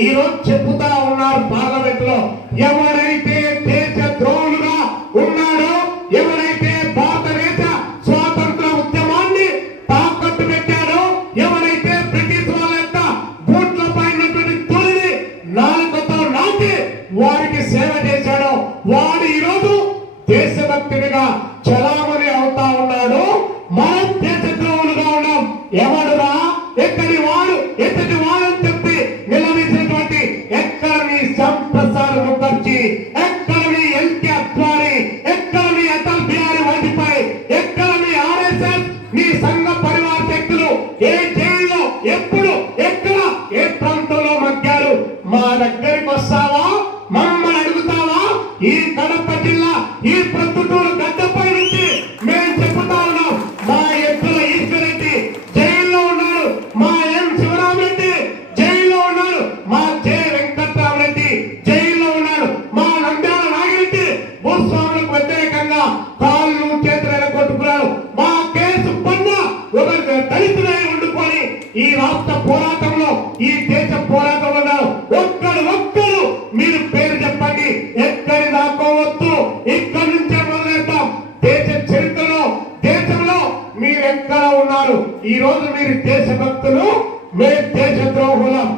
ఈ రోజు చెప్పుతా ఉన్నారు పార్లమెంట్ లో, ఎవరైతే దేశ ద్రోహులుగా ఉన్నాడో, ఎవరైతే భారతదేశ స్వాతంత్ర ఉద్యమాన్ని తాకట్టు పెట్టాడో, ఎవరైతే బ్రిటిష్ వాళ్ళ యొక్క బూట్ల పైనటువంటి తొలిని నాలుకతో నాటి వారికి సేవ చేశాడో, వాడు ఈరోజు దేశభక్తుడిగా చలామణి అవుతా ఉన్నాడు. మనం దేశ ద్రోహులుగా ఉన్నాం. ఎవడురా ఎక్కడి వాడు ఎక్కడి వాడని చెప్పి నిలదీసినటువంటి ఎక్కడ మీ శ్యాంప్రసాద్ ముఖర్జీ, ఎక్కడ మీ ఎల్కే అద్వానీ, ఎక్కడ మీ అటల్ బిహారీ వాజ్పేయి, ఎక్కడ మీ ఆర్ఎస్ఎస్, మీ సంఘ పరివార శక్తులు ఏ జైల్లో ఎప్పుడు ఎక్కడ ఏ ప్రాంతంలో మగ్గారు? మా దగ్గరికి వస్తావా? మమ్మల్ని అడుగుతావా? ఈ కడప జిల్లా ఈ ప్రొద్దుటూరు గడ్డపై నుంచి మేము చెబుతా ఉన్నాం. మా ఎద్దుల ఈశ్వరెడ్డి జైల్లో ఉన్నాడు, మా ఎం శివరామరెడ్డి జైల్లో ఉన్నాడు, మా జె వెంకట్రామరెడ్డి జైల్లో ఉన్నాడు, మా నంద్యాల నాగిరెడ్డి భూస్వాములకు వ్యతిరేకంగా కాళ్ళు చేతులు ఎరగొట్టుకున్నాడు. మా కేసు పన్న ఒక దళితులై ఉండుకొని ఈ రాష్ట్ర పోరాటంలో ఈ దేశ పోరాటంలో ఉన్నారు. ఒక్కరు మీరు పేరు చెప్పండి, ఎక్కడి దాకోవద్దు, ఇక్కడి నుంచే మొదలెడతాం. దేశ చరిత్రలో దేశంలో మీరెక్కడ ఉన్నారు? ఈ రోజు మీరు దేశభక్తులు, మేము దేశ ద్రోహులం.